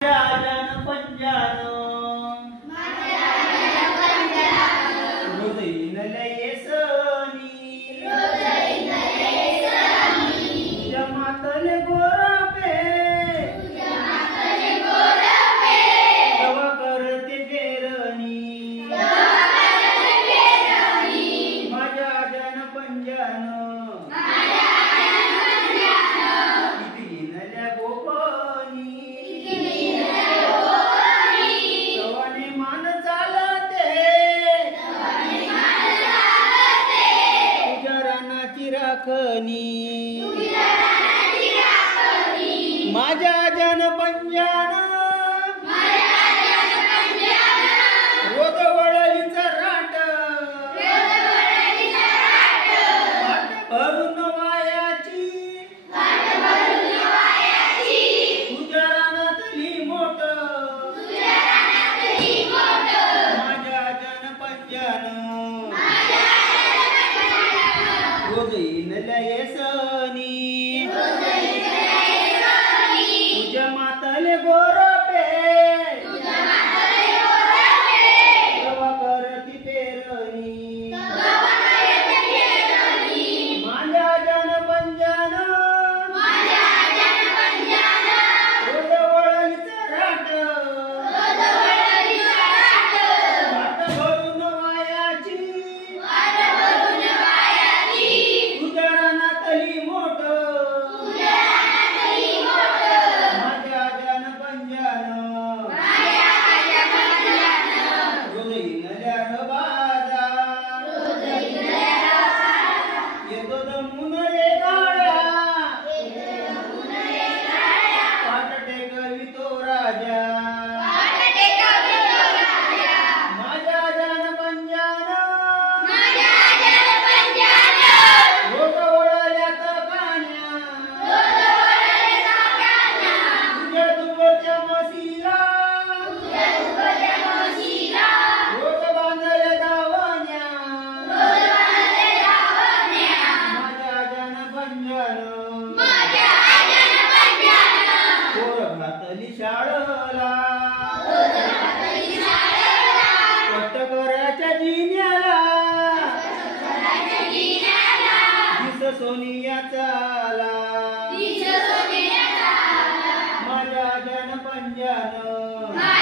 जन पंजान रोज इनले सनी जमातले गोरपे तवा करते पेरणी माझ्या जन पंजान किती इनल्या गोपनी तवाने मान चालते तुझ्या रानाची राखणी माझ्या जन पंजान रोज वळलीचा राट वाट भरून वायाची तुझ्या रानातली मोठ माझ्या जन पंजान रोज इनल्या येसनी तुझ्या माताले गोरपे तवा करती पेरणी माझ्या जन पंजान रोज वळलीचा राट वाट भरून वायाची तुझ्या रानातली मोठ माझ्या जन पंजान रोज इनल्या बाजार येतो दमून रे गाड्या पाट टेकवितो राजा माझ्या जन पंजान रोज वळल्यात कान्या तुझ्या दुबळच्या म्हशीला रोज बांधले दावण्या माझ्या जन पंजान पोर घातली शाळला कष्टकऱ्याच्या जिन्याला दिस सोनियाचा आला माझ्या जन पंजान